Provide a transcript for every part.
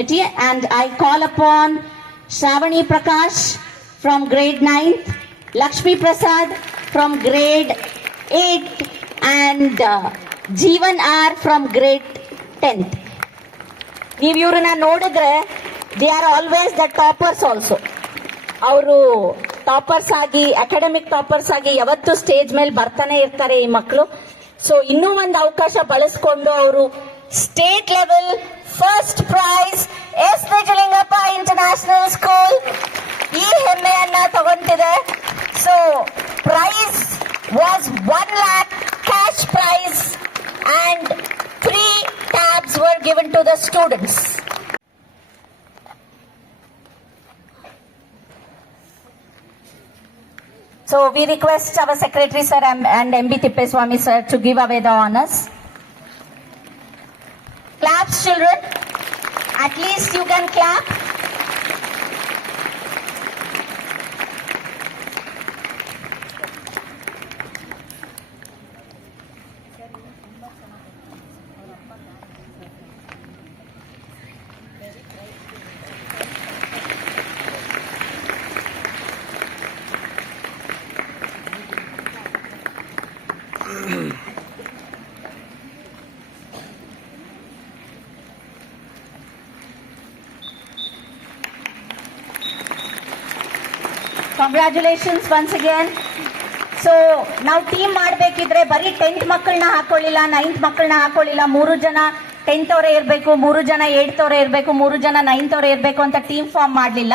And I call upon Shravani Prakash from grade 9th, Lakshmi Prasad from grade 8th and Jeevan R from grade 10th. ನೀವು ಇವ್ರನ್ನ ನೋಡಿದ್ರೆ they are always the toppers also. ಅವರು toppers ಆಗಿ academic toppers ಆಗಿ ಯಾವತ್ತೂ stage ಮೇಲೆ ಬರ್ತಾನೆ ಇರ್ತಾರೆ ಈ ಮಕ್ಕಳು. ಸೊ ಇನ್ನೂ ಒಂದು ಅವಕಾಶ ಬಳಸ್ಕೊಂಡು ಅವರು state level first prize S Nijalingappa international school ಈ ಹೆಮ್ಮೆಯನ್ನ ತಗೊಂತಿದೆ. So prize was 1 lakh cash prize and 3 tabs were given to the students. So we request our secretary sir and MB Tippeswamy sir to give away the honors. Claps children. At least you can clap. Congratulations once again. So ನಾವು team ಮಾಡಬೇಕಿದ್ರೆ ಬರೀ 10th ಮಕ್ಕಳನ್ನ ಹಾಕೊಳ್ಳಿಲ್ಲ, 9th ಮಕ್ಕಳನ್ನ ಹಾಕೊಳ್ಳಿಲ್ಲ. 3 ಜನ 10th ಅವರೇ ಇರಬೇಕು, 3 ಜನ 8th ಅವರೇ ಇರಬೇಕು, 3 ಜನ 9th ಅವರೇ ಇರಬೇಕು ಅಂತ ಟೀಮ್ ಫಾರ್ಮ್ ಮಾಡಲಿಲ್ಲ.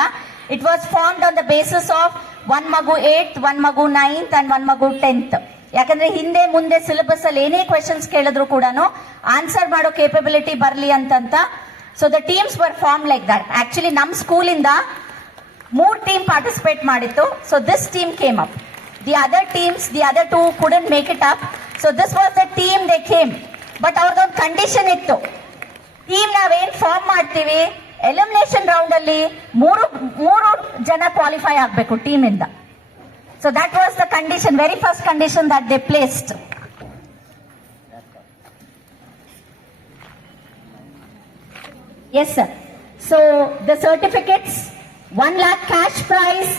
It was formed on the basis of 1 ಮಗು 8th, 1 ಮಗು 9th ಅಂಡ್ 1 ಮಗು 10th. ಯಾಕಂದ್ರೆ ಹಿಂದೆ ಮುಂದೆ ಸಿಲೆಬಸ್ ಅಲ್ಲಿ ಏನೇ ಕ್ವೆಶನ್ಸ್ ಕೇಳಿದ್ರು ಕೂಡ ಆನ್ಸರ್ ಮಾಡೋ ಕೇಪಬಿಲಿಟಿ ಬರಲಿ ಅಂತಂತ. So the teams were form like that. Actually ನಮ್ಮ ಸ್ಕೂಲಿಂದ 3 ಟೀಮ್ ಪಾರ್ಟಿಸಿಪೇಟ್ ಮಾಡಿತ್ತು. So this team came up. The other teams, the other 2 couldn't make it up. So this was the team they came. But ಅವ್ರದ್ದೊಂದು condition ಇತ್ತು. Team ನಾವೇನ್ form ಮಾಡ್ತೀವಿ, elimination round ಅಲ್ಲಿ ಮೂರು ಜನ ಕ್ವಾಲಿಫೈ ಆಗಬೇಕು ಟೀಮ್ ಇಂದ. So that was the condition, very first condition that they placed. Yes sir. So the certificates, 1 lakh cash prize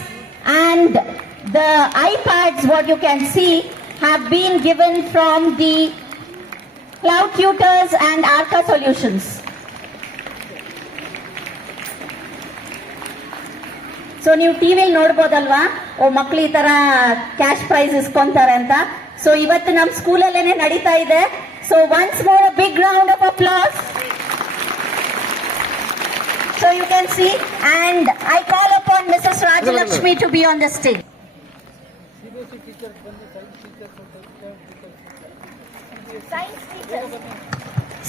and the iPads, what you can see, have been given from the Cloud Tutors and Arca Solutions. So ನೀವು ಟಿವಿಲಿ ನೋಡ್ಬೋದಲ್ವಾ, ಓ ಮಕ್ಳು ಈ ತರ cash prize ಇಸ್ಕೊಂತಾರೆ ಅಂತ. So ಇವತ್ತು ನಮ್ಮ ಸ್ಕೂಲಲ್ಲೇನೆ ನಡೀತಾ ಇದೆ. So once more big round of applause. So you can see, and I call upon Mrs. Rajalakshmi to be on the stage.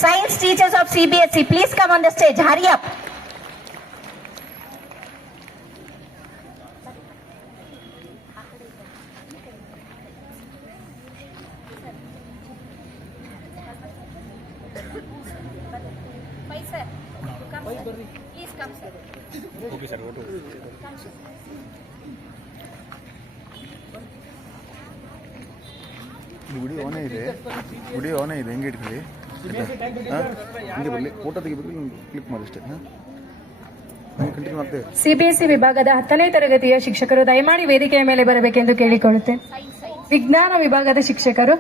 Science teachers of CBSE, please come on the stage. Hurry up. Please come, sir. Okay, sir. Go to. Video on ಇದೆ, ಹೆಂಗೆ ಇಟ್ಕೊಳ್ಳಿ, ಹಿಂಗೆ ಬರಲಿ, photo ತೆಗಿಬೇಕು, click ಮಾಡಿ ಅಷ್ಟೇ. Continue ಮಾಡ್ತೇವೆ. CBSE ವಿಭಾಗದ 10ನೇ ತರಗತಿಯ ಶಿಕ್ಷಕರು ದಯಮಾಡಿ ವೇದಿಕೆಯ ಮೇಲೆ ಬರಬೇಕೆಂದು ಕೇಳಿಕೊಳ್ಳುತ್ತೆ. ವಿಜ್ಞಾನ ವಿಭಾಗದ ಶಿಕ್ಷಕರು